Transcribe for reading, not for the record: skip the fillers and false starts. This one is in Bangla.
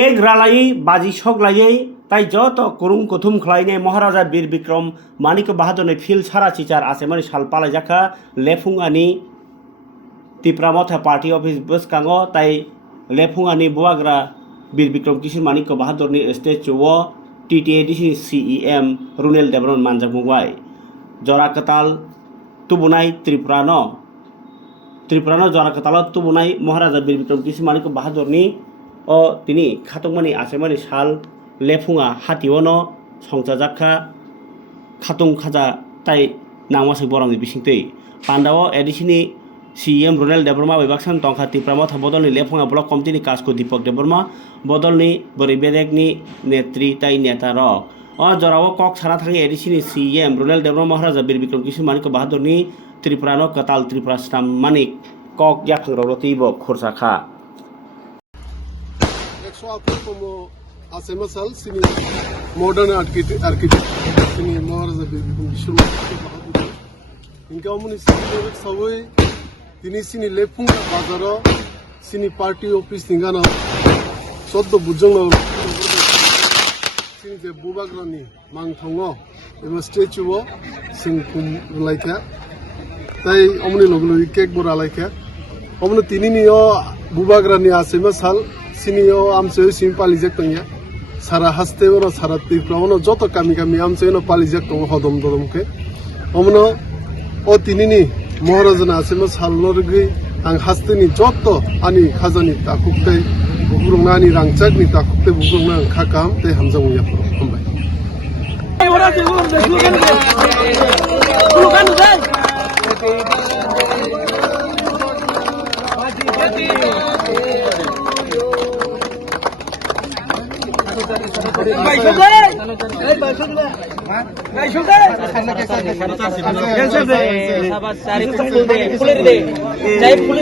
এক রালাই বাজি সকলাই তাই যত করুম কথুম খাইনে মহারাজা বীর বিক্রম মানিক বাহাদুরনি ফিল সারা চিচার আছে মানে সাল পালাই জাখা লেফুঙানি তিপ্রামথা পার্টি অফিস বসকাঙ তাই লেফুঙানি বুয়াগ্রা বীর বিক্রম কিশোর মানিক বাহাদুরনি স্টেচুও টিটিএডিসি সিইএম रुनेल देबरन मानजामुंगाय जरा कताल तुबुनाय त्रिपुरानो जरा कताल तुबुनाय महाराजा बीर बिक्रम किशोर मानिक बाहादुरनि तिनि खातंमानि आसेमानि साल लेफुङा हातिवनो संजाजाखा खाtung खाजा ताई नामासै बरमनि बिसिंतै पान्डाव एडिसिनि सीएम रुनेल देबरमा बैबाक्सान टंका तिप्रामथा बदलनि लेफुङा ब्लक कमिटिनि काजको दीपक देबरमा बदलनि बोरैबेरेकनि नेत्री ताई नेता रक जराव कक साना थाङि एडिसिनि सीएम रुनेल देबरमा महाराजा बीर बिक्रम किशोर मानिक बाहादुरनि त्रिपुरानो कताल त्रिपुरा स्टाम मानिक कक याखांरावतिबो खरसाखा आसेमासाल सिनि मॉडर्न आर्किटेक्ट सिनि महाराजा बीर बिक्रम किशोर मानिक बाहादुर इनका मुनि सिनि सबै दिनै सिनि लेफुं बाजाराव सिनि पार्टी ऑफिस निगानाव सद्द बुजोंनाव सिनि जे बुबाग्रानि मांथंगो एबा स्टेचुआव सिंकुम लाइका ताई अमनि लगलि केक बरा लाइका अमनो तिनिनियो बुबाग्रानि आसेमा साल सिनियो आमसे सिम पालिजेक तंया सारा हास्तेवनो सारा तिफ्रावनो जतो कामी कामी आमसेनो पालिजेक तंग हदम ददमके अमनो ओ तिनिनि महाराजना आसेमा सालनरगै आं हास्तेनि जतो आनि खाजानि ताकुक्तै बुग्रुंनानि रांचाकनि ताकुक्तै बुग्रुंना खाकाम ते हामजामुया हमबाय Full